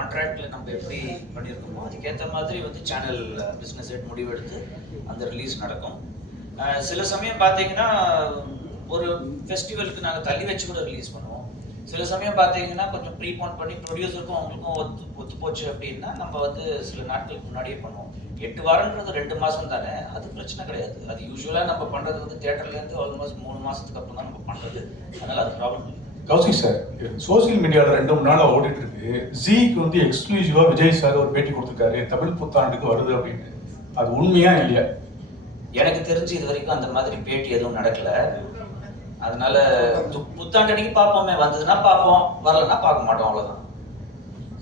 கான்ட்ராக்டில் நம்ம எப்படி பண்ணியிருக்கோமோ அதுக்கேற்ற மாதிரி வந்து சேனல் பிஸ்னஸ் ஹெட் முடிவெடுத்து அந்த ரிலீஸ் நடக்கும். சில சமயம் பார்த்தீங்கன்னா ஒரு ஃபெஸ்டிவலுக்கு நாங்கள் தள்ளி வச்சு கூட ரிலீஸ் பண்ணுவோம். சில சமயம் பார்த்தீங்கன்னா கொஞ்சம் ப்ரீபோன் பண்ணி ப்ரொடியூசருக்கும் அவங்களுக்கும் ஒத்து போச்சு அப்படின்னா நம்ம வந்து சில நாட்களுக்கு முன்னாடியே பண்ணுவோம். 8 வாரம்ன்றது 2 மாதம் தானே, அது பிரச்சனை கிடையாது. அது யூஸ்வலாக நம்ம பண்ணுறது வந்து தியேட்டர்லேருந்து ஆல்மோஸ்ட் 3 மாதத்துக்கு அப்புறம் தான் நம்ம பண்ணுறது, அதனால் அது ப்ராப்ளம் இல்லை. கௌசிக் சார், சோசியல் மீடியாவில் 2-3 நாள் ஓடிட்டு இருக்கு. ஜீக்கு வந்து எக்ஸ்க்ளூசிவா விஜய் சார் ஒரு பேட்டி கொடுத்துருக்காரு, தமிழ் புத்தாண்டுக்கு வருது அப்படின்னு. அது உண்மையா இல்லையா? எனக்கு தெரிஞ்சு இது வரைக்கும் அந்த மாதிரி பேட்டி எதுவும் நடக்கல. அதனால புத்தாண்டு அன்னைக்கு பார்ப்போமே, வந்ததுன்னா பார்ப்போம், வரலன்னா பார்க்க மாட்டோம், அவ்வளவுதான்.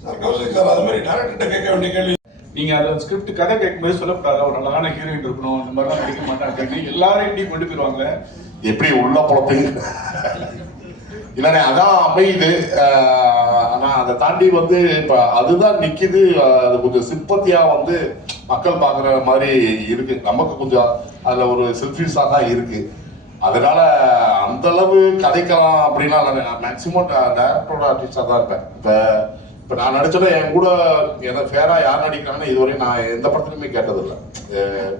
சார் கௌசிக் சார், அது மாதிரி டைரக்டர்கிட்ட கேட்க வேண்டிய கேள்வி, நீங்க அந்த ஸ்கிரிப்ட் கதை கேட்கும்போது சொல்லக்கூடாது ஒரு நல்லதான ஹீரோயின் இருக்கணும், இந்த மாதிரிலாம் நடிக்க மாட்டாங்க, எல்லாரும் எப்படி கொண்டு போயிருவாங்க, எப்படி உள்ள குழப்பீங்க இல்லைண்ணே, அதான் அமையுது. ஆனா அதை தாண்டி வந்து இப்ப அதுதான் நிக்குது. அது கொஞ்சம் சிம்பத்தியா வந்து மக்கள் பாக்குற மாதிரி இருக்கு. நமக்கு கொஞ்சம் அதுல ஒரு செல்ஃபிஷா தான் இருக்கு. அதனால அந்த அளவு கதைக்கலாம் அப்படின்னா மேக்சிமம் டைரக்டரோட ஆர்டிஸ்டா தான் இருப்பேன். இப்ப நான் நடிச்சோட என் கூட எனக்கு ஃபேரா யார் நடிக்கிறாங்கன்னு இதுவரையும் நான் எந்த படத்துலையுமே கேட்டதில்லை.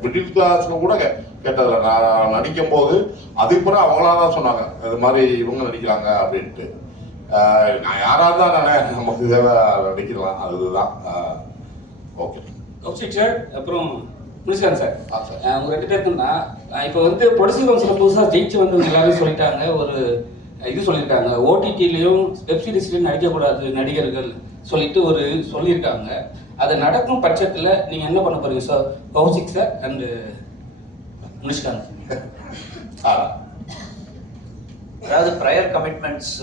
மிடில் கிளாஸ்ல கூட கேட்டதில்லை. நான் நடிக்கும் போது அதுக்கு பிறகு அவங்களா தான் சொன்னாங்க இது மாதிரி இவங்க நடிக்கிறாங்க அப்படின்ட்டு. நான் யாரா இருந்தா நானே நமக்கு தேவை நடிக்கலாம், அதுதான். ஓகே கௌசிக் சார், அப்புறம் முனிஷ்காந்த் சார், அவங்க 2 பேருக்குன்னா இப்போ வந்து ப்ரொடியூசர் கவுன்சில் புதுசாக ஜெயிச்சு வந்து எல்லாரும் சொல்லிட்டாங்க, ஒரு இது சொல்லியிருக்காங்க, ஓடிடிலையும் வெப் சீரிஸ்லையும் நடிக்கக்கூடாது நடிகர்கள் சொல்லிட்டு ஒரு சொல்லியிருக்காங்க. அது நடக்கும் பட்சத்தில் நீங்கள் என்ன பண்ண போறீங்க sir, Kaushik sir and Munishkanth? அதாவது ப்ரையர் கமிட்மெண்ட்ஸ்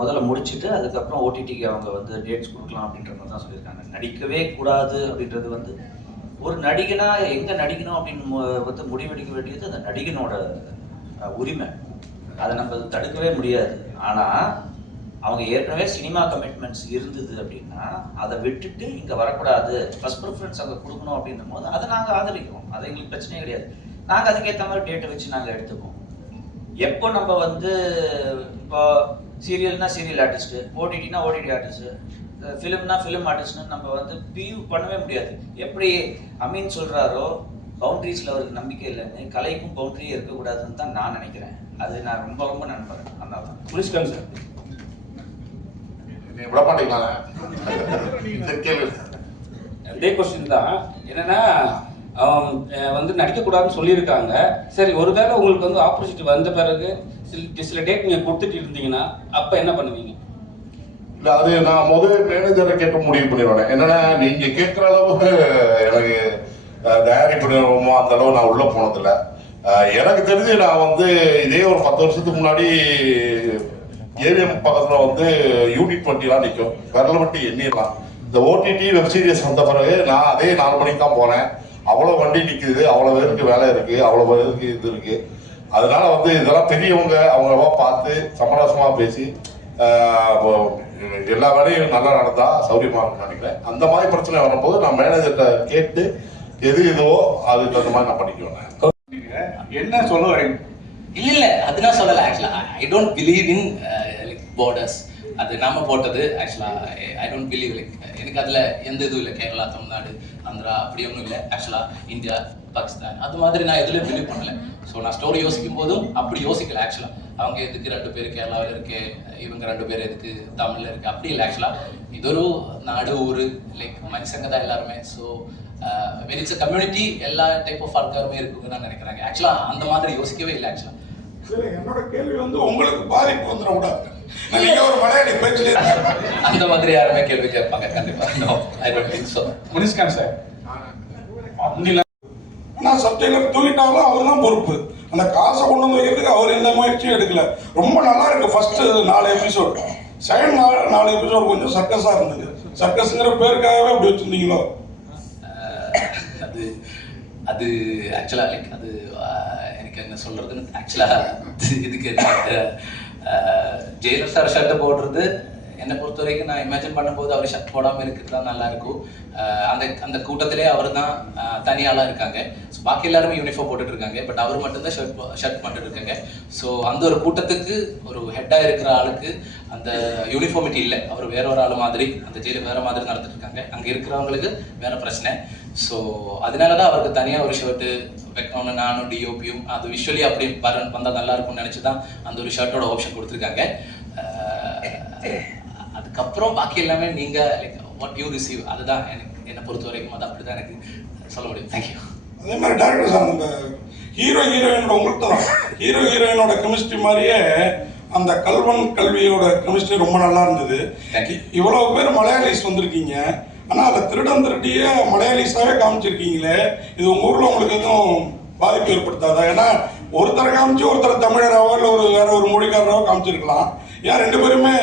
முதல்ல முடிச்சுட்டு அதுக்கப்புறம் ஓடிடிக்கு அவங்க வந்து டேட்ஸ் கொடுக்கலாம் அப்படின்ற மாதிரி தான் சொல்லியிருக்காங்க. நடிக்கவே கூடாது அப்படின்றது வந்து ஒரு நடிகனா எங்கே நடிக்கணும் அப்படின்னு வந்து முடிவெடுக்க வேண்டியது அந்த நடிகனோட உரிமை. அதை நம்ம தடுக்கவே முடியாது. ஆனால் அவங்க ஏற்கனவே சினிமா கமிட்மெண்ட்ஸ் இருந்தது அப்படின்னா அதை விட்டுட்டு இங்கே வரக்கூடாது, ஃபர்ஸ்ட் ப்ரிஃபரன்ஸ் அங்கே கொடுக்கணும் அப்படின்னும் போது அதை நாங்கள் ஆதரிக்கிறோம். அது எங்களுக்கு பிரச்சனையே கிடையாது. நாங்கள் அதுக்கேற்ற மாதிரி டேட்டை வச்சு நாங்கள் எடுத்துப்போம். எப்போ நம்ம வந்து இப்போ சீரியல்னா சீரியல் ஆர்டிஸ்ட்டு, ஓடிடினா ஓடிடி ஆர்டிஸ்ட்டு, ஃபிலிம்னா ஃபிலிம் ஆர்டிஸ்ட்னு நம்ம வந்து பிரிவு பண்ணவே முடியாது. எப்படி அமீன் சொல்கிறாரோ பவுண்ட்ரிஸில் அவருக்கு நம்பிக்கை இல்லைன்னு, கலைக்கும் பவுண்ட்ரியே இருக்கக்கூடாதுன்னு தான் நான் நினைக்கிறேன். அது நான் ரொம்ப ரொம்ப நண்பறேன். அதனால தான். முனிஷ்காந்த் சார், விட மாட்டீங்களா? அதே கொஸ்டின் தான். என்னன்னா வந்து நடிக்கக்கூடாதுன்னு சொல்லியிருக்காங்க. சரி, ஒருவேளை உங்களுக்கு வந்து ஆப்பர்ச்சுனிட்டி வந்த பிறகு சில டேட் நீங்கள் கொடுத்துட்டு இருந்தீங்கன்னா அப்போ என்ன பண்ணுவீங்க? இல்லை, அது நான் முதல் மேனேஜரை கேட்டு முடிவு பண்ணிடுவேன். என்னன்னா நீங்க கேட்குற அளவுக்கு எனக்கு தயாரிப்பு அந்த அளவு நான் உள்ள போனதில்லை. எனக்கு தெரிஞ்சு நான் வந்து இதே ஒரு 10 வருஷத்துக்கு முன்னாடி ஏவிஎம் பக்கத்தில் வந்து யூனிட் 20 நிற்கும், விரல வட்டி எண்ணிடலாம். இந்த ஓடிடி வெப் சீரிஸ் வந்த பிறகு நான் அதே 4 மணிக்கு தான் போனேன். அவ்வளோ வண்டி நிற்குது, அவ்வளோ பேருக்கு வேலை இருக்கு, அவ்வளோ பேருக்கு இது இருக்கு. அதனால வந்து இதெல்லாம் பெரியவங்க அவங்களவா பார்த்து சமரசமா பேசி எல்லா வேலையும் நல்லா நடந்தா சௌரியமா இருக்கும்னு நினைக்கிறேன். அந்த மாதிரி பிரச்சனை வரும்போது நான் மேனேஜர்கிட்ட கேட்டு எது இதுவோ அதுக்கு தகுந்த மாதிரி நான் பண்ணிக்குவேன். என்ன சொல்ல வரீங்க? இல்ல அது நான் சொல்லல. ஆக்சுவலா ஐ டோன்ட் பிலீவ் இன் பார்டர்ஸ். அது நாம போட்டது. ஆக்சுவலா ஐ டோன்ட் பிலீவ் லைக் எனக்கு அதுல எந்த இதுவும் இல்லை. கேரளா, தமிழ்நாடு, ஆந்திரா அப்படி ஒன்றும் இல்லை. ஆக்சுவலா இந்தியா, பாகிஸ்தான் அது மாதிரி நான் எதுலையும் பிலீவ் பண்ணல. ஸோ நான் ஸ்டோரி யோசிக்கும் போதும் அப்படி யோசிக்கல. ஆக்சுவலா அவங்க எதுக்கு 2 பேர் கேரளாவில் இருக்கு, இவங்க 2 பேர் எதுக்கு தமிழ்ல இருக்கு, அப்படி இல்லை. ஆக்சுவலா இது ஒரு நாடு, ஊரு, லைக் மனுஷங்க தான் எல்லாருமே. So when it's a community எல்லா டைப் ஆஃப் ஆட்காருமே இருக்குன்னு நான் நினைக்கிறாங்க. ஆக்சுவலா அந்த மாதிரி யோசிக்கவே இல்லை. ஆக்சுவலா என்னோட கேள்வி வந்து உங்களுக்கு பாதிப்பு வந்துடக்கூடாது. நீங்க ஒரு மலையாளி பேச்சு அந்த மாதிரி யாருமே கேள்வி கேட்பாங்க கண்டிப்பா. No, I don't think so. Munishkanth sir, நான் சப்ஜெக்ட் தூக்கிட்டாலும் அவர் தான் பொறுப்பு. அந்த காசை கொண்டு வந்து வைக்கிறதுக்கு அவர் எந்த முயற்சியும் எடுக்கல. ரொம்ப நல்லா இருக்கு. ஃபர்ஸ்ட் 4 எபிசோட், செகண்ட் 4 எபிசோட் கொஞ்சம் சர்க்கஸா இருந்தது. சர்க்கஸ்ங்கிற பேருக்காகவே அப்படி வச்சிருந்தீங்களோ? அது ஆக்சுவலா லைக் அது எனக்கு என்ன சொல்றதுன்னு ஆக்சுவலா இதுக்கு ஜெயிலர் சார் ஷர்ட்டை போடுறது என்னை பொறுத்த வரைக்கும் நான் இமேஜின் பண்ணும்போது அவர் ஷர்ட் போடாமல் இருக்கிறது தான் நல்லா இருக்கும். அந்த கூட்டத்திலே அவர் தான் தனியாளாக இருக்காங்க. ஸோ பாக்கி எல்லாருமே யூனிஃபார்ம் போட்டுட்டு இருக்காங்க, பட் அவர் மட்டும்தான் ஷர்ட் பண்ணிட்டு இருக்காங்க. ஸோ அந்த ஒரு கூட்டத்துக்கு ஒரு ஹெட்டாக இருக்கிற ஆளுக்கு அந்த யூனிஃபார்மிட்டி இல்லை. அவர் வேற ஒரு ஆள் மாதிரி அந்த ஜெயிலுக்கு வேற மாதிரி நடந்துட்டு இருக்காங்க. அங்கே இருக்கிறவங்களுக்கு வேற பிரச்சனை. ஸோ அதனால தான் அவருக்கு தனியாக ஒரு ஷர்ட்டு வைக்கணும்னு நானும் டிஓபியும் அது விஷுவலி அப்படி வந்தால் நல்லா இருக்கும்னு நினச்சி தான் அந்த ஒரு ஷர்ட்டோட ஆப்ஷன் கொடுத்துருக்காங்க. அதுக்கப்புறம் பாக்கி எல்லாமே நீங்கள் லைக் வாட் யூ ரிசீவ் அதுதான் என்னை பொறுத்த வரைக்கும் அது அப்படி தான் எனக்கு சொல்ல முடியும். தேங்க்யூ. அதே மாதிரி டேரக்டர் சார் அந்த ஹீரோயினோட உங்கள்கிட்ட தான் ஹீரோயினோட கெமிஸ்ட்ரி மாதிரியே அந்த கல்வியோட கெமிஸ்ட்ரி ரொம்ப நல்லா இருந்தது. இவ்வளவு பேர் மலையாளிஸ் வந்திருக்கீங்க, ஆனால் அதை திருடிய மலையாளிஸாவே காமிச்சிருக்கீங்களே, இது உங்க ஊர்ல உங்களுக்கு எதுவும் பாதிப்பு ஏற்படுத்தாதா? ஏன்னா ஒருத்தரை காமிச்சு ஒருத்தர் தமிழராவோ இல்லை வேற ஒரு மொழிக்காரராவோ காமிச்சிருக்கலாம். ஏன் ரெண்டு பேருமே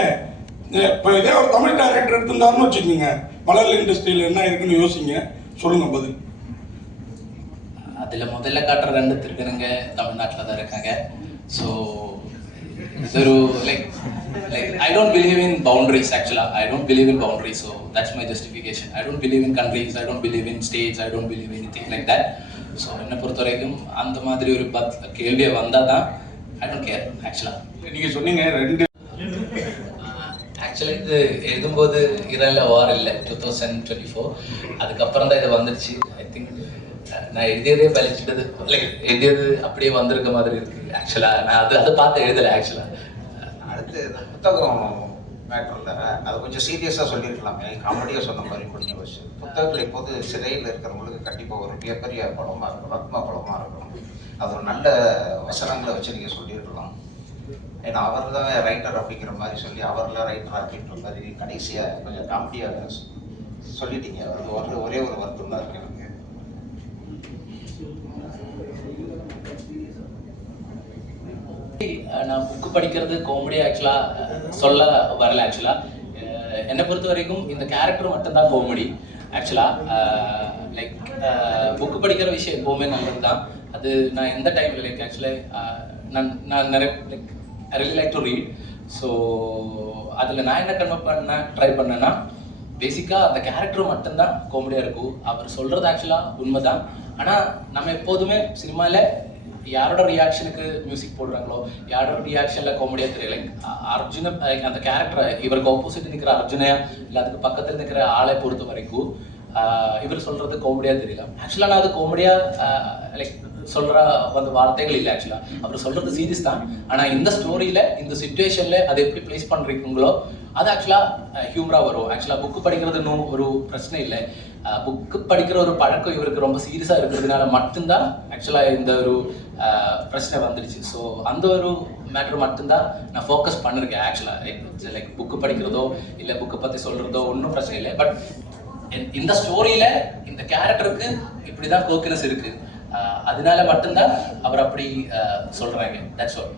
இப்போ இதே ஒரு தமிழ் டைரக்டர் எடுத்திருந்தாருன்னு வச்சுக்கோங்க, மலையாள இண்டஸ்ட்ரியில் என்ன இருக்குன்னு யோசிங்க, சொல்லுங்க பதில். அதில் முதல்ல காட்டுற 2 திருக்கணுங்க தமிழ்நாட்டில் தான் இருக்காங்க. ஸோ இது ஒரு like I don't believe in boundaries. ஆக்சுவலாக I don't believe in boundaries. So that's my justification. I don't believe in countries, I don't believe in states, I don't believe in thing like that. So என்னை பொறுத்த வரைக்கும் அந்த மாதிரி ஒரு கேள்வியை வந்தால் தான் ஐ டோன்ட் கேர். ஆக்சுவலாக நீங்கள் சொன்னீங்க 2 ஆக்சுவலாக இது எழுதும்போது இரான்ல வார் இல்லை 2024. அதுக்கப்புறம் தான் இது வந்துடுச்சு. ஐ திங்க் நான் எழுதியதே பலிச்சிட்டது லைக் எழுதியது அப்படியே வந்திருக்க மாதிரி இருக்கு. ஆக்சுவலாக நான் அதை பார்த்து எழுதலை. ஆக்சுவலாக அடுத்து புத்தகம் மேட்டரில் அதை கொஞ்சம் சீரியஸாக சொல்லியிருக்கலாமே, காமெடியாக சொன்ன மாதிரி கொஞ்சம் வச்சு புத்தகத்தில் இப்போது சிறையில் இருக்கிறவங்களுக்கு கண்டிப்பாக ஒரு மிகப்பெரிய படமாக இருக்கும், ரத்ன படமாக இருக்கும். அது ஒரு நல்ல வசனங்களை வச்சு நீங்கள் சொல்லியிருக்கலாம். ஏன்னா அவர் தான் ரைட்டர் அப்படிங்கிற மாதிரி சொல்லி அவர்லாம் ரைட்டர் அப்படின்ற மாதிரி கடைசியாக கொஞ்சம் காமெடியாக சொல்லிட்டீங்க. அது ஒரே ஒரு வருத்தம் தான் இருக்கு எனக்கு. நான் புக்கு படிக்கிறது காமெடி ஆக்சுவலாக சொல்ல வரல. ஆக்சுவலாக என்னை பொறுத்த வரைக்கும் இந்த கேரக்டர் மட்டும்தான் காமெடி. ஆக்சுவலாக லைக் புக்கு படிக்கிற விஷயம் எப்போவுமே நல்லது தான். அது நான் எந்த டைமில் லைக் ஆக்சுவலாக நான் நிறைய like I really like to read. So அதில் நான் என்ன ட்ரை பண்ணேன்னா பேசிக்காக அந்த கேரக்டர் மட்டும்தான் காமெடியாக இருக்கும். அவர் சொல்கிறது ஆக்சுவலாக உண்மை தான். ஆனால் நம்ம எப்போதுமே சினிமாவில் யாரோட ரியாக்ஷனுக்கு மியூசிக் போடுறாங்களோ யாரோட ரியாக்ஷனில் காமெடியாக தெரியல. லைக் அர்ஜுன அந்த கேரக்டரை இவருக்கு ஆப்போசிட் நிற்கிற அர்ஜுனையா இல்லை அதுக்கு பக்கத்தில் நிற்கிற ஆளை பொறுத்த வரைக்கும் இவர் சொல்கிறது காமெடியாக தெரியல. ஆக்சுவலாக நான் அது காமெடியாக லைக் சொல்கிற வந்து வார்த்தைகள் இல்லை. ஆக்சுவலாக அவர் சொல்கிறது சீரியஸ் தான். ஆனால் இந்த ஸ்டோரியில் இந்த சிச்சுவேஷனில் அதை எப்படி ப்ளேஸ் பண்ணுறீங்களோ அது ஆக்சுவலாக ஹியூமராக வரும். ஆக்சுவலாக புக்கு படிக்கிறது இன்னும் ஒரு பிரச்சனை இல்லை. புக்கு படிக்கிற ஒரு பழக்கம் இவருக்கு ரொம்ப சீரியஸாக இருக்கிறதுனால மட்டும்தான் ஆக்சுவலாக இந்த ஒரு பிரச்சனை வந்துடுச்சு. ஸோ அந்த ஒரு மேட்ரு மட்டும்தான் நான் ஃபோக்கஸ் பண்ணியிருக்கேன். ஆக்சுவலாக லைக் புக்கு படிக்கிறதோ இல்லை புக்கை பற்றி சொல்கிறதோ ஒன்றும் பிரச்சனை இல்லை. பட் இந்த ஸ்டோரியில் இந்த கேரக்டருக்கு இப்படி தான் கோக்கினஸ் இருக்குது. அதனால மட்டும்தான் அவர் அப்படி சொல்கிறாங்க. That's all.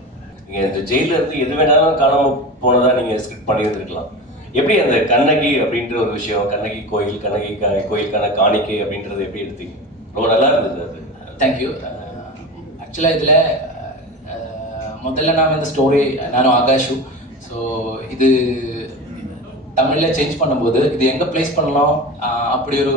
நீங்கள் இந்த ஜெயிலில் இருந்து எது வேணாலும் காணாமல் போனதாக நீங்கள் ஸ்கிரிப்ட் பண்ணியிருந்துருக்கலாம். எப்படி அந்த கண்ணகி அப்படின்ற ஒரு விஷயம், கண்ணகி கோயிலுக்கான காணிக்கை அப்படின்றது எப்படி எடுத்தீங்க? ரொம்ப நல்லா இருந்தது அது. தேங்க்யூ. ஆக்சுவலாக இதில் முதல்ல நான் இந்த ஸ்டோரி நானும் ஆகாஷு. ஸோ இது தமிழில் சேஞ்ச் பண்ணும்போது இது எங்கே ப்ளேஸ் பண்ணலாம் அப்படி ஒரு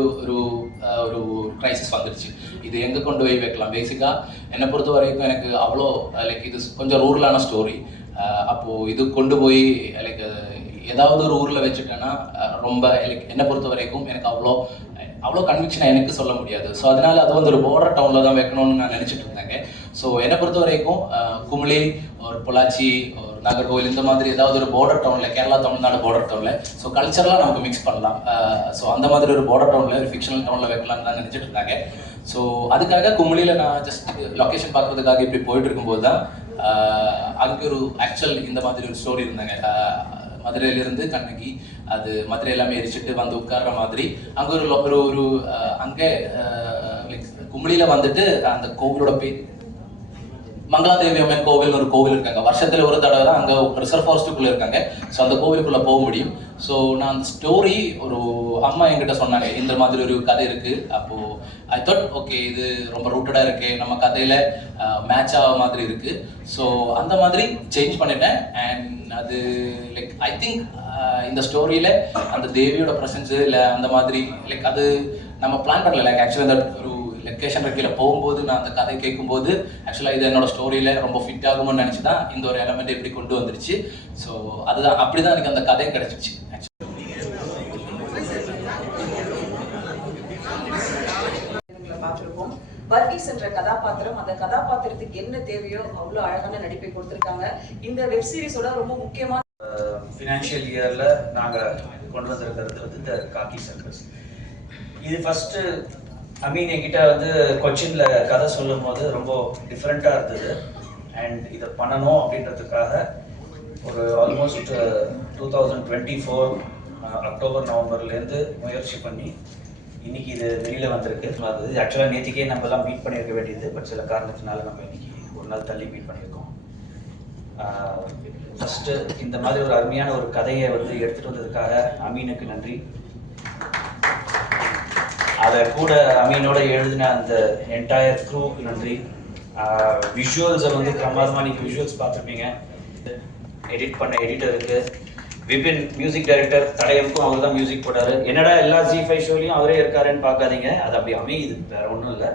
ஒரு க்ரைசிஸ் வந்துடுச்சு. இது எங்கே கொண்டு போய் வைக்கலாம்? பேசிக்காக என்னை பொறுத்த வரைக்கும் எனக்கு அவ்வளோ லைக் இது கொஞ்சம் ரூரலான ஸ்டோரி. அப்போது இது கொண்டு போய் லைக் ஏதாவது ஒரு ஊரில் வச்சுட்டேன்னா ரொம்ப லைக் என்னை பொறுத்த வரைக்கும் எனக்கு அவ்வளோ கன்விக்ஷனாக எனக்கு சொல்ல முடியாது. ஸோ அதனால் அது வந்து ஒரு பார்டர் டவுனில் தான் வைக்கணும்னு நான் நினச்சிட்டு இருந்தாங்க. ஸோ என்னை பொறுத்த வரைக்கும் குமுளி ஒரு பொள்ளாச்சி ஒரு நாகர்கோவில் இந்த மாதிரி ஏதாவது ஒரு பார்டர் டவுனில், கேரளா தமிழ்நாடு பார்டர் டவுனில் ஸோ கல்ச்சரெலாம் நமக்கு மிக்ஸ் பண்ணலாம். ஸோ அந்த மாதிரி ஒரு பார்டர் டவுனில் ஒரு ஃபிக்ஷனல் டவுனில் வைக்கலாம்னு தான் நினச்சிட்டு இருந்தாங்க. ஸோ அதுக்காக குமுளியில் நான் ஜஸ்ட் லொக்கேஷன் பார்க்குறதுக்காக இப்படி போயிட்டு இருக்கும்போது தான் அங்கே ஒரு ஆக்சுவல் இந்த மாதிரி ஒரு ஸ்டோரி இருந்தாங்க. மதுரையிலிருந்து கண்ணகி அது மதுரை எல்லாமே எரிச்சிட்டு வந்து உட்கார்ற மாதிரி அங்கே ஒரு அங்கே லைக் குமுளியில் வந்துட்டு அந்த கோவிலோட பேர் மங்களாதேவி அம்மன் கோவில்னு ஒரு கோவில் இருக்காங்க. வருஷத்துல ஒரு தடவை தான் அங்கே ரிசர்வ் ஃபாரஸ்ட்டுக்குள்ளே இருக்காங்க. ஸோ அந்த கோவிலுக்குள்ளே போக முடியும். ஸோ நான் அந்த ஸ்டோரி ஒரு அம்மா என்கிட்ட சொன்னாங்க இந்த மாதிரி ஒரு கதை இருக்குது. அப்போது ஐ தாட் ஓகே இது ரொம்ப ரூட்டடாக இருக்குது, நம்ம கதையில் மேட்ச் ஆக மாதிரி இருக்குது. ஸோ அந்த மாதிரி சேஞ்ச் பண்ணிட்டேன். அண்ட் அது லைக் ஐ திங்க் இந்த ஸ்டோரியில் அந்த தேவியோட ப்ரெசன்ஸு இல்லை அந்த மாதிரி லைக் அது நம்ம பிளான் பண்ணல. லைக் ஆக்சுவலி அந்த ஒரு லொக்கேஷன் இருக்கையில் போகும்போது நான் அந்த கதை கேட்கும்போது ஆக்சுவலாக இது என்னோட ஸ்டோரியில் ரொம்ப ஃபிட் ஆகும்னு நினச்சி தான் இந்த ஒரு எலமெண்ட் எப்படி கொண்டு வந்துருச்சு. ஸோ அதுதான் அப்படி தான் எனக்கு அந்த கதை கிடச்சிச்சு. பார்த்திருப்போம். வர்கீஸ் என்ற கதாபாத்திரம், அந்த கதாபாத்திரத்துக்கு என்ன தேவையோ அவ்வளோ அழகான நடிப்பை கொடுத்துருக்காங்க. இந்த வெப் சீரிஸோட ரொம்ப முக்கியமான ஃபினான்ஷியல் இயரில் நாங்கள் கொண்டு வந்திருக்கிறது வந்து இந்த காக்கி சர்க்கஸ். இது ஃபஸ்ட்டு அமீன் என்கிட்ட வந்து கொச்சினில் கதை சொல்லும் போது ரொம்ப டிஃப்ரெண்ட்டாக இருந்தது. அண்ட் இதை பண்ணணும் அப்படின்றதுக்காக ஒரு ஆல்மோஸ்ட் 2024 அக்டோபர் நவம்பர்லேருந்து முயற்சி பண்ணி இன்னைக்கு இது வெளியில் வந்திருக்கு. அது ஆக்சுவலாக நேற்றுக்கே நம்ம எல்லாம் மீட் பண்ணியிருக்க வேண்டியது, பட் சில காரணத்தினால நம்ம இன்னைக்கு ஒரு நாள் தள்ளி மீட் பண்ணியிருக்கோம். ஃபஸ்ட்டு இந்த மாதிரி ஒரு அருமையான ஒரு கதையை வந்து எடுத்துகிட்டு வந்ததுக்காக அமீனுக்கு நன்றி. அதை கூட அமீனோட எழுதின அந்த என்டையர் க்ரூக்கு நன்றி. விஷுவல்ஸை வந்து பிரமாதமாக நீங்கள் விஷுவல்ஸ் பார்த்துருப்பீங்க. எடிட் பண்ண எடிட்டருக்கு, விபின் மியூசிக் டைரக்டர், தடையமுக்கும் அவர் தான் மியூசிக் போட்டார். என்னடா எல்லா Zee5 ஷோலையும் அவரே இருக்காருன்னு பார்க்காதீங்க, அது அப்படி அமையுது, வேறு ஒன்றும் இல்லை.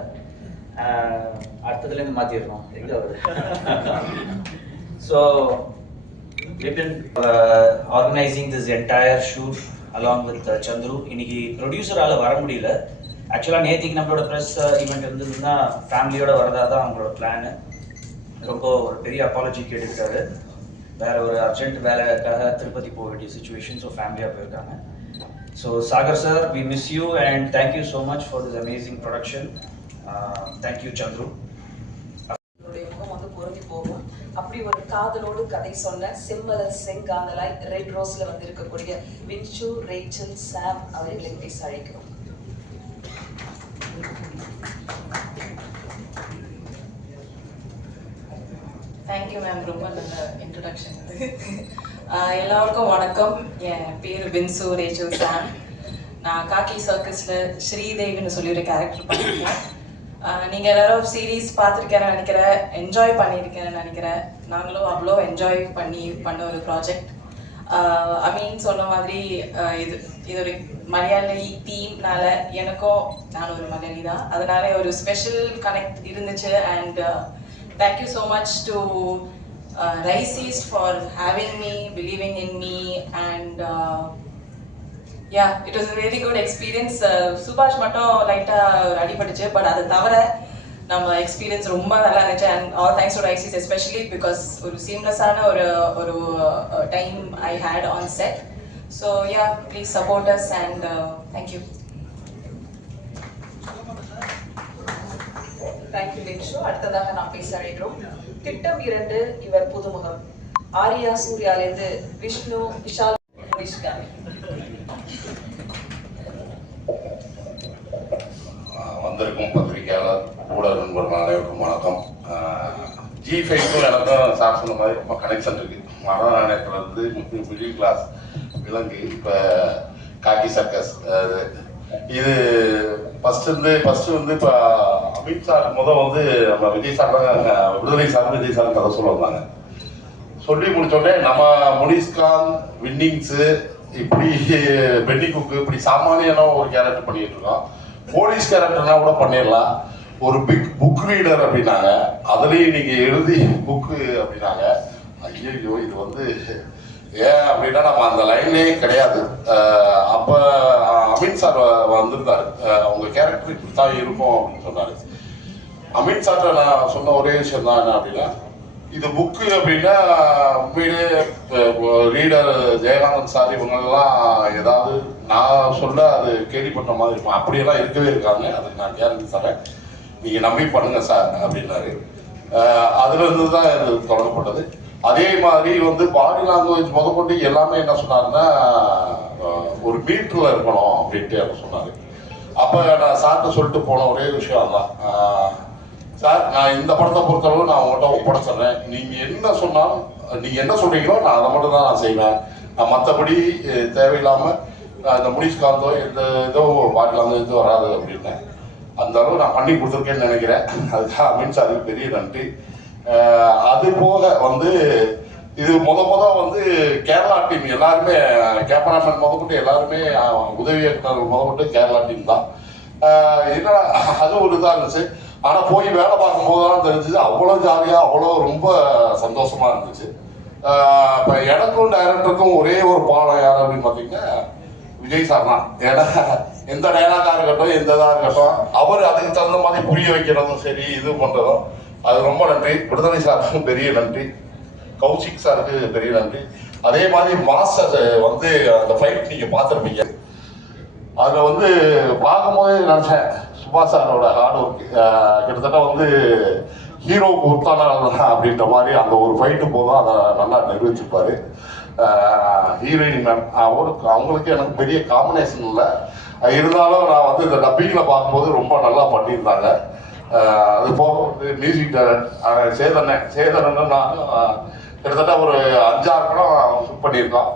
அடுத்ததுலேருந்து மாற்றிடணும் எங்கே அவர். So Vipin organising this entire shoot along with Chandru. இன்னைக்கு ப்ரொடியூசரால் வர முடியல. ஆக்சுவலாக நேற்றுக்கு நம்மளோட ப்ரெஸ் ஈவெண்ட் இருந்ததுன்னா ஃபேமிலியோட வரதா தான் அவங்களோட பிளானு. ரொம்ப ஒரு பெரிய அப்பாலஜி கேட்டுக்கிட்டாரு. வேற ஒரு அர்ஜென்ட் வேலைக்காக திருப்பதி போக வேண்டிய சுச்சுவேஷன், ஸோ ஃபேமிலியாக போயிருக்காங்க. So Sagar sir, we miss you and thank you so much for this amazing production. Thank you Chandru. முகம் வந்து பொருந்தி போகும். அப்படி ஒரு காதலோடு கதை சொன்ன செம்மலர் செங்காந்தலாய் ரெட் ரோஸ்ல வந்து இருக்கக்கூடிய வின்சு, ரேச்சல், சாம் அவர்களை பேச அழைக்கிறோம். தேங்க்யூ மேம், ரொம்ப நல்ல இன்ட்ரடக்ஷன் இது. எல்லாருக்கும் வணக்கம். என் பேர் வின்சு, ரேச்சல், சாம். நான் காக்கி சர்க்கஸில் ஸ்ரீதேவின்னு சொல்லி ஒரு கேரக்டர் பண்ணியிருக்கேன். நீங்கள் எல்லாரும் சீரீஸ் பார்த்துருக்கேன்னு நினைக்கிறேன், என்ஜாய் பண்ணியிருக்கேன்னு நினைக்கிறேன். நாங்களும் அவ்வளோ என்ஜாய் பண்ண ஒரு ப்ராஜெக்ட். அமீன் சொன்ன மாதிரி இது ஒரு மலையாளி தீம்னால எனக்கும், நான் ஒரு மலையாளி தான், அதனால ஒரு ஸ்பெஷல் கனெக்ட் இருந்துச்சு. And thank you so much to Rice East for having me, believing in me, and yeah, it was a really good experience. Subhash மட்டும் லைட்டா அடிபட்டுச்சு, பட் அது தவிர நம்ம எக்ஸ்பீரியன்ஸ் ரொம்ப நல்லா இருந்துச்சு. And all thanks to Rise East especially because ஒரு சீம்லெஸ்ஸான ஒரு time I had on set. So yeah, please support us and thank you. Thank you Vinsu. அடுத்ததாக நாம் பேச அழைக்கிறோம். திட்டம் 2 இவர் புதுமுகம். ஆரியா சூர்யாலேருந்து விஷ்ணு, விஷால், விஷ்காமி. வந்திருக்கும் பத்திரிகையாளர், ஊடக நண்பர்கள் அனைவருக்கும் வணக்கம். Zee5 எனக்கும் சார் சொன்ன மாதிரி ரொம்ப கனெக்ஷன் இருக்கு. மரணாலயத்துலேருந்து மிடில் கிளாஸ் விலங்கு, இப்போ காக்கி சர்க்கஸ். இது ஃபர்ஸ்ட் வந்து இப்போ அமித் சார் வந்து நம்ம விஜய் சார் தான் விடுதலை சார் கதை சொல்ல வந்தாங்க. சொல்லி முடிச்சோடனே நம்ம முனிஸ்கான், வின்னிங்ஸு, இப்படி பென்னி குக்கு, இப்படி சாமானியனா ஒரு கேரக்டர் பண்ணிட்டு இருக்கோம். போலீஸ் கேரக்டர்னா கூட பண்ணிடலாம். ஒரு பிக் புக் ரீடர் அப்படின்னாங்க, அதுலேயும் நீங்கள் எழுதி புக்கு அப்படின்னாங்க. ஐயோ, இது வந்து ஏன் அப்படின்னா நம்ம அந்த லைன்லே கிடையாது. அப்போ அமித் சார் வந்திருந்தாரு, அவங்க கேரக்டர் இப்படி தான் இருக்கும் அப்படின்னு சொன்னார். அமித் சார்ட்ட நான் சொன்ன ஒரே விஷயம் தான் என்ன அப்படின்னா, இது புக்கு அப்படின்னா உண்மையிலே ரீடர் ஜெயகாந்தன் சார் இவங்கெல்லாம் ஏதாவது நான் சொல்ல அது கேள்விப்பட்ட மாதிரி இருக்கும். அப்படியெல்லாம் இருக்கவே இருக்காங்க, அதுக்கு நான் கேரண்டி தரேன், நீங்கள் நம்பி பண்ணுங்க சார் அப்படின்னாரு. அதுலேருந்து தான் இது தொடங்கப்பட்டது. அதே மாதிரி வந்து பாடி லாங்குவேஜ் முதற்கொண்டு எல்லாமே என்ன சொன்னாருன்னா, ஒரு மீட்டரில் இருக்கணும் அப்படின்ட்டு அவர் சொன்னார். அப்போ நான் சார்ட்ட சொல்லிட்டு போன ஒரே விஷயம் தான், சார் நான் இந்த படத்தை பொறுத்தளவு நான் உங்கள்கிட்ட ஒப்படைச்சிட்றேன், நீங்கள் என்ன சொன்னாலும், நீங்கள் என்ன சொல்கிறீங்களோ நான் அதை மட்டும் தான் நான் செய்வேன் மற்றபடி தேவையில்லாமல் இந்த முனிஷ்காந்தோ எந்த இதோ பார்க்கலாம் இது வராது அப்படின்னு அந்த அளவு நான் பண்ணி கொடுத்துருக்கேன்னு நினைக்கிறேன். அதுக்காக அமீன் சாருக்கு பெரிய நன்றி. அது போக வந்து இது முத வந்து கேரளா டீம் எல்லாருமே கேமராமேன் முதற்கொண்டு எல்லாருமே உதவி இயக்குனர் முதற்கொண்டு கேரளா டீம் தான். என்னடா அது ஒரு இதாக இருந்துச்சு. ஆனால் போய் வேலை பார்க்கும்போது தான் தெரிஞ்சுது அவ்வளோ ஜாலியாக அவ்வளோ ரொம்ப சந்தோஷமா இருந்துச்சு. இப்போ எனக்கும் டைரக்டருக்கும் ஒரே ஒரு பாடம் யார் அப்படின்னு பார்த்தீங்கன்னா விஜய் சார் தான். ஏன்னா எந்த டைலாக்காக இருக்கட்டும் எந்த இதாக இருக்கட்டும் அவர் அதுக்கு தகுந்த மாதிரி புரிய வைக்கிறதும் சரி இது பண்ணுறதும் அது ரொம்ப நன்றி. விடுதலை சாருக்கும் பெரிய நன்றி, கௌஷிக் சாருக்கு பெரிய நன்றி. அதே மாதிரி மாஸ்டர் வந்து அந்த ஃபைட் நீங்கள் பார்த்துருப்பீங்க. அதில் வந்து பார்க்கும்போதே நினச்சேன் சுபாஷ் சாரோட ஹார்ட் ஒர்க் கிட்டத்தட்ட வந்து ஹீரோவுக்கு உத்தான அப்படின்ற மாதிரி அந்த ஒரு ஃபைட்டு போதும் அதை நல்லா நிரூபிச்சிருப்பாரு. ஹீரோயின் மேம் அவங்களுக்கு எனக்கு பெரிய காம்பினேஷன் இல்லை, இருந்தாலும் நான் வந்து இந்த டப்பிங்கில் பார்க்கும்போது ரொம்ப நல்லா பண்ணியிருந்தாங்க. அது போக வந்து மியூசிக் டைரக்டர் சேதனன்னு நான் கிட்டத்தட்ட ஒரு 5-6 படம் ஷூட் பண்ணியிருக்கோம்.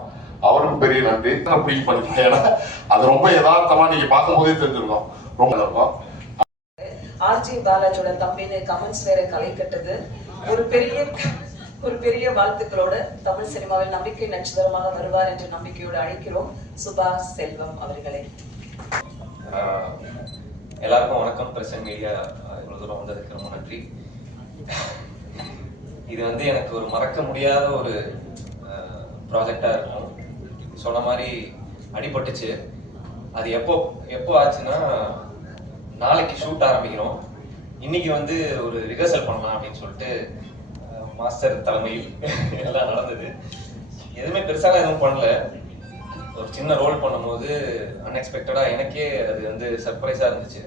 அவருக்கு பெரிய நன்றி. ப்ளீஸ் பண்ணிட்டேன், ஏன்னா அது ரொம்ப யதார்த்தமாக நீங்கள் பார்க்கும்போதே தெரிஞ்சிருக்கோம். ரொம்ப இருக்கும். ஆர்ஜி பாலாஜோட தம்பின்னு கமெண்ட்ஸ் வேற களை கட்டுது. ஒரு பெரிய வாழ்த்துக்களோட தமிழ் சினிமாவில் நம்பிக்கை நட்சத்திரமாக வருவார் என்ற நம்பிக்கையோடு அழைக்கிறோம் சுபாஷ் செல்வம் அவர்களை. எல்லாருக்கும் வணக்கம். பிரசன்ட் மீடியா இவ்வளவு தூரம் வந்ததுக்கு ரொம்ப நன்றி. இது வந்து எனக்கு ஒரு மறக்க முடியாத ஒரு ப்ராஜெக்டா இருக்கும். சொன்ன மாதிரி அடிபட்டுச்சு. அது எப்போ ஆச்சுன்னா, நாளைக்கு ஷூட் ஆரம்பிக்கிறோம், இன்னைக்கு வந்து ஒரு ரிஹர்சல் பண்ணலாம் அப்படின்னு சொல்லிட்டு மாஸ்டர் தலைமையில் எல்லாம் நடந்தது. எதுவுமே பெருசாக எதுவும் பண்ணல. ஒரு சின்ன ரோல் பண்ணும்போது அன்எக்ஸ்பெக்டடாக எனக்கே அது வந்து சர்ப்ரைஸாக இருந்துச்சு.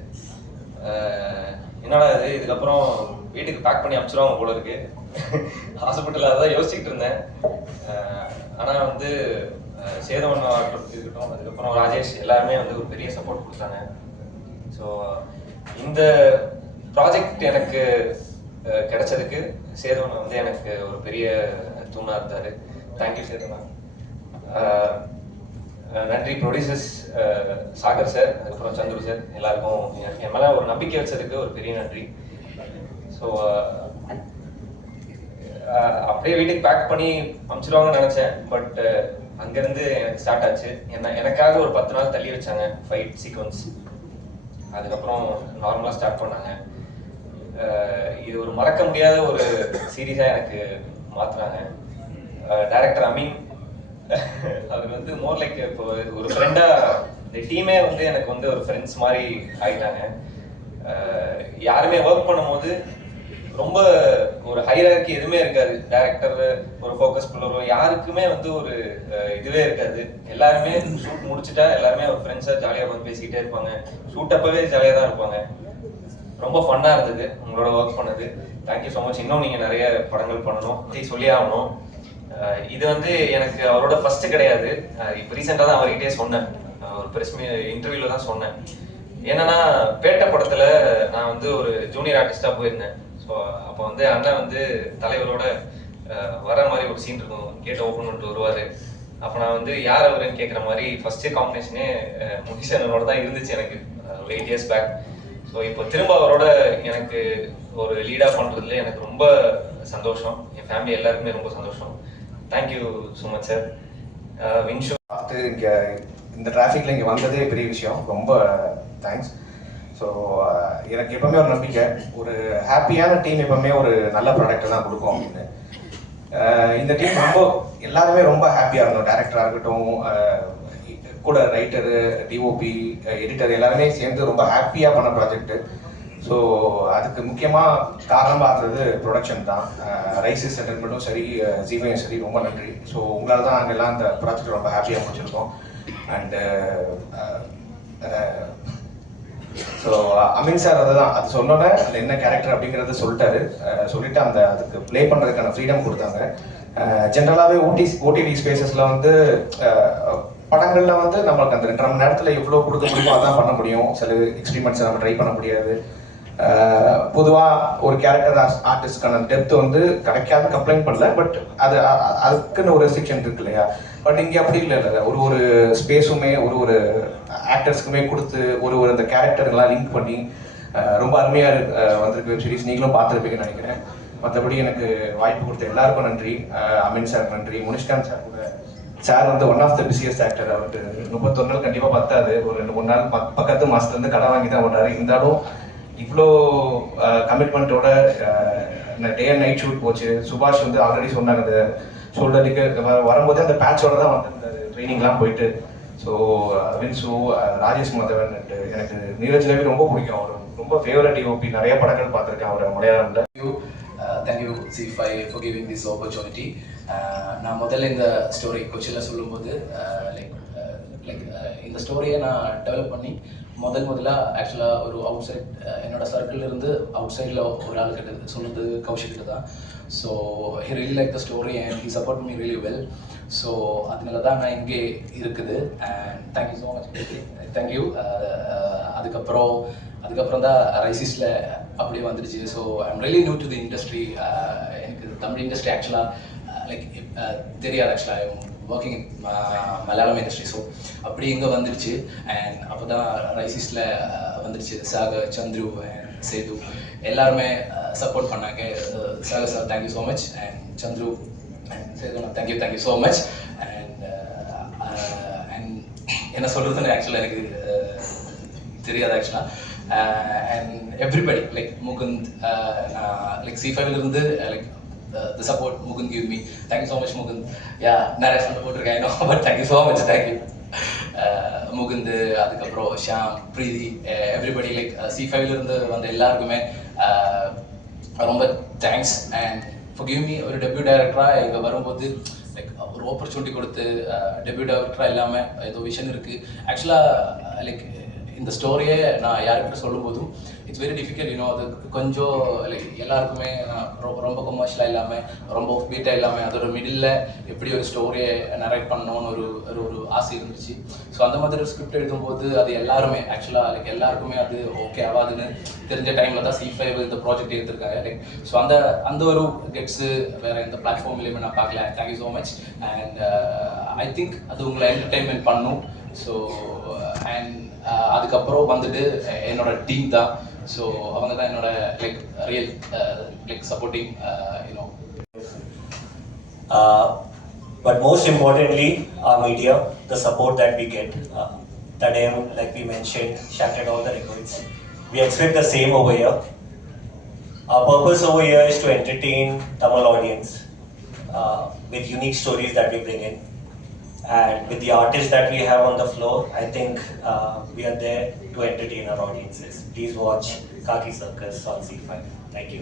என்னடா இது, இதுக்கப்புறம் வீட்டுக்கு பேக் பண்ணி அனுப்பிச்சிருவாங்க போல இருக்கு. ஹாஸ்பிட்டலில் அதான் யோசிச்சுட்டு இருந்தேன். ஆனால் வந்து சேதவன் இருக்கட்டும், அதுக்கப்புறம் ராஜேஷ் எல்லாருமே வந்து ஒரு பெரிய சப்போர்ட் கொடுத்தாங்க. ஸோ இந்த ப்ராஜெக்ட் எனக்கு கிடைச்சதுக்கு சேதவன் வந்து எனக்கு ஒரு பெரிய தூணா இருந்தார். தேங்க்யூ சேதவன். நன்றி ப்ரொடியூசர்ஸ் சாகர் சார், அதுக்கப்புறம் சந்துரு சார், எல்லாருக்கும் என் மேலே ஒரு நம்பிக்கை வச்சதுக்கு ஒரு பெரிய நன்றி. ஸோ அப்படியே வீட்டுக்கு பேக் பண்ணி அனுப்பிச்சிடுவாங்கன்னு நினச்சேன். பட் அங்கேருந்து எனக்கு ஸ்டார்ட் ஆச்சு. எனக்காக ஒரு 10 நாள் தள்ளி வச்சாங்க ஃபைட் சீக்வன்ஸ். அதுக்கப்புறம் நார்மலாக ஸ்டார்ட் பண்ணாங்க. இது ஒரு மறக்க முடியாத ஒரு சீரீஸாக எனக்கு மாற்றினாங்க. டைரக்டர் அமீன் அவர் வந்து மோர் லைக் இப்போ ஒரு ஃப்ரெண்டாக இந்த டீமே வந்து எனக்கு வந்து ஒரு ஃப்ரெண்ட்ஸ் மாதிரி ஆகிட்டாங்க. யாருமே ஒர்க் பண்ணும்போது ரொம்ப ஒரு ஹைரார்கி எதுவுமே இருக்காது. டைரக்டர் ஒரு ஃபோக்கஸ் பண்ணுறோ யாருக்குமே வந்து ஒரு இதுவே இருக்காது. எல்லாருமே ஷூட் முடிச்சுட்டா எல்லாருமே ஒரு ஃப்ரெண்ட்ஸாக ஜாலியாக வந்து பேசிக்கிட்டே இருப்பாங்க. ஷூட் அப்பவே ஜாலியாக தான் இருப்பாங்க. ரொம்ப ஃபன்னாக இருந்தது உங்களோட ஒர்க் பண்ணது. Thank you so much. இன்னும் நீங்கள் நிறைய படங்கள் பண்ணணும், சொல்லி ஆகணும். இது வந்து எனக்கு அவரோட ஃபர்ஸ்ட் கிடையாது. இப்போ ரீசெண்டாக தான் அவர்கிட்டே சொன்னேன், ஒரு ப்ரெஸ் இன்டர்வியூவில் தான் சொன்னேன். என்னன்னா பேட்ட படத்தில் நான் வந்து ஒரு ஜூனியர் ஆர்டிஸ்டாக போயிருந்தேன். ஸோ அப்போ வந்து அண்ணன் வந்து தலைவரோட வர மாதிரி ஒரு சீன் இருக்கும், கேட்டை ஓப்பன் பண்ணிட்டு வருவார். அப்போ நான் வந்து யார் அவருன்னு கேட்குற மாதிரி ஃபர்ஸ்ட் காம்பினேஷனே முனிஷனோட தான் இருந்துச்சு எனக்கு ஒரு 8 years பேக். ஸோ இப்போ திரும்ப அவரோட எனக்கு ஒரு லீடாக பண்ணுறதுல எனக்கு ரொம்ப சந்தோஷம். என் ஃபேமிலி எல்லாருக்குமே ரொம்ப சந்தோஷம். Thank you so much sir. Vinshu இங்கே இந்த டிராஃபிக்கில் இங்கே வந்ததே பெரிய விஷயம். ரொம்ப தேங்க்ஸ். ஸோ எனக்கு எப்பவுமே ஒரு நம்பிக்கை, ஒரு ஹாப்பியான டீம் எப்பவுமே ஒரு நல்ல ப்ராடக்ட்டை தான் கொடுக்கும் அப்படின்னு. இந்த டீம் ரொம்ப எல்லாருமே ரொம்ப ஹாப்பியாக இருந்தோம். டைரக்டராக இருக்கட்டும், கூட ரைட்டரு, டிஓபி, எடிட்டர் எல்லாருமே சேர்ந்து ரொம்ப ஹாப்பியாக பண்ண ப்ராஜெக்ட்டு. ஸோ அதுக்கு முக்கியமாக காரணமாக இருந்தது ப்ரொடக்ஷன் தான். ரைசிஸ் என்டர்மெண்ட்டும் சரி, ஜீவையும் சரி, ரொம்ப நன்றி. ஸோ உங்களால் தான் அங்கெல்லாம் இந்த ப்ராஜெக்ட் ரொம்ப ஹாப்பியாக முடிச்சிருக்கோம். அண்டு ஸோ அமீன் சார் அதுதான் அது சொன்னோன்னே அது என்ன கேரக்டர் அப்படிங்கிறத சொல்லிட்டு அதுக்கு ப்ளே பண்ணுறதுக்கான ஃப்ரீடம் கொடுத்தாங்க. ஜென்ரலாகவே ஓடிடி ஸ்பேசஸில் வந்து படங்களில் வந்து நம்மளுக்கு அந்த 2.5 மணி நேரத்தில் எவ்வளோ கொடுக்க முடியுமோ அதான் பண்ண முடியும். சில எக்ஸ்பெரிமெண்ட்ஸ் நம்ம ட்ரை பண்ண முடியாது. பொதுவாக ஒரு கேரக்டர் ஆர்டிஸ்ட்கான டெப்த் வந்து கிடைக்காது கம்ப்ளைண்ட் பண்ணல, பட் அதுக்குன்னு ஒரு ரெஸ்ட்ரிக்ஷன் இருக்கு இல்லையா. பட் இங்கே அப்படி இல்லை ஒரு ஸ்பேஸுமே ஒரு ஆக்டர்ஸ்க்குமே கொடுத்து ஒரு இந்த கேரக்டர்லாம் லிங்க் பண்ணி ரொம்ப அருமையாக வந்திருக்கு வெப் சீரிஸ். நீங்களும் பார்த்துருப்பீங்கன்னு நினைக்கிறேன். மற்றபடி எனக்கு வாய்ப்பு கொடுத்த எல்லாருக்கும் நன்றி. அமீன் சார் நன்றி. முனிஷ்காந்த் சார் கூட சார் வந்து one of the busiest actor. அவருக்கு 31 நாள் கண்டிப்பாக பத்தாது. ஒரு 2-3 நாள் பக்கத்து மாதத்துலேருந்து கடை வாங்கி தான் ஓடுறாரு. இருந்தாலும் இவ்வளோ கமிட்மெண்ட்டோட டே அண்ட் நைட் ஷூட் போச்சு. சுபாஷ் வந்து ஆல்ரெடி சொன்னாங்க அந்த ஷோல்டருக்கு வரும்போதே அந்த பேட்சோட தான் வந்திருந்தாரு ட்ரைனிங்லாம் போயிட்டு. ஸோ வின்சு, ராஜேஷ் மாதவன், எனக்கு நீரஜ் ரவி ரொம்ப பிடிக்கும். அவர் ரொம்ப ஃபேவரட் டிஓபி. நிறைய படங்கள் பார்த்துருக்கேன் அவர் மலையாளம்ல. Thank you C5 for giving this opportunity. நான் முதல்ல இந்த ஸ்டோரி கொச்சியில் சொல்லும்போது இந்த ஸ்டோரியை நான் டெவலப் பண்ணி முதலாக ஆக்சுவலாக ஒரு அவுட் சைட் என்னோட சர்க்கிள்லேருந்து அவுட் சைடில் ஒரு ஆள் கிட்ட சொல்லுறது கௌஷிக்கிட்ட தான். So he really like the story and he support me really well. So அதனால தான் நான் இங்கே இருக்குது. And thank you so much. Thank you. அதுக்கப்புறம் தான் ரைசிஸில் அப்படியே வந்துடுச்சு. So I'm really new to the industry. எனக்கு தமிழ் இண்டஸ்ட்ரி ஆக்சுவலாக தெரியாது. ஆக்சுவலாக I am working in Malayalam industry. So அப்படி இங்கே வந்துடுச்சு. அண்ட் அப்போ தான் ரைசிஸில் வந்துடுச்சு. சாகர், சந்துரு அண்ட் சேது எல்லாருமே சப்போர்ட் பண்ணாங்க. Sagar sir thank you so much. And Chandru and Sethu thank you so much. And என்ன சொல்கிறதுன்னு ஆக்சுவலாக எனக்கு தெரியாது ஆக்சுவலாக. அண்ட் எவ்ரிபடி முகுந்த், நான் C5 the support Mukund give me. Thank you so much Mukund. Yeah, நிறைய சண்டை போட்டிருக்கேன் I know, but thank you so much. Thank you Mukund, அதுக்கப்புறம் ஷாம், பிரீதி, எவ்ரிபடி C5 வந்த எல்லாருக்குமே ரொம்ப thanks. And for give me ஒரு டெபியூ டைரக்டராக இங்கே வரும்போது ஒரு ஆப்பர்ச்சுனிட்டி கொடுத்து டெபியூ டைரக்டராக இல்லாமல் ஏதோ விஷன் இருக்குது. ஆக்சுவலாக இந்த ஸ்டோரியை நான் யாருக்கிட்ட சொல்லும்போதும் இட்ஸ் வெரி டிஃபிகல்ட். அது கொஞ்சம் எல்லாருக்குமே ரொம்ப கமர்ஷியலாக இல்லாமல் ரொம்ப பீட்டாக இல்லாமல் அதோட மிடில் எப்படி ஒரு ஸ்டோரியை நரேட் பண்ணணும்னு ஒரு ஆசை இருந்துச்சு. ஸோ அந்த மாதிரி ஒரு ஸ்கிரிப்ட் எழுதும்போது அது எல்லாருமே ஆக்சுவலாக எல்லாருக்குமே அது ஓகே ஆகாதுன்னு தெரிஞ்ச டைமில் தான் C5 இந்த ப்ராஜெக்ட் எடுத்திருக்காங்க. ஸோ அந்த ஒரு கெட்ஸு வேறு எந்த பிளாட்ஃபார்ம்லேயுமே நான் பார்க்கல. Thank you so much. And I think அது உங்களை என்டர்டெயின்மெண்ட் பண்ணும். ஸோ அண்ட் அதுக்கப்புறம் வந்துட்டு என்னோட டீம் தான். ஸோ அவங்க தான் என்னோட real supporting but most importantly our media, the support that we get. Tadem, like we mentioned, shattered all the records. We expect the same over here. Our purpose over here is to entertain Tamil audience with unique stories that we bring in. And with the artists that we have on the floor, I think we are there to entertain our audiences. Please watch Kaki Circus on C5. Thank you.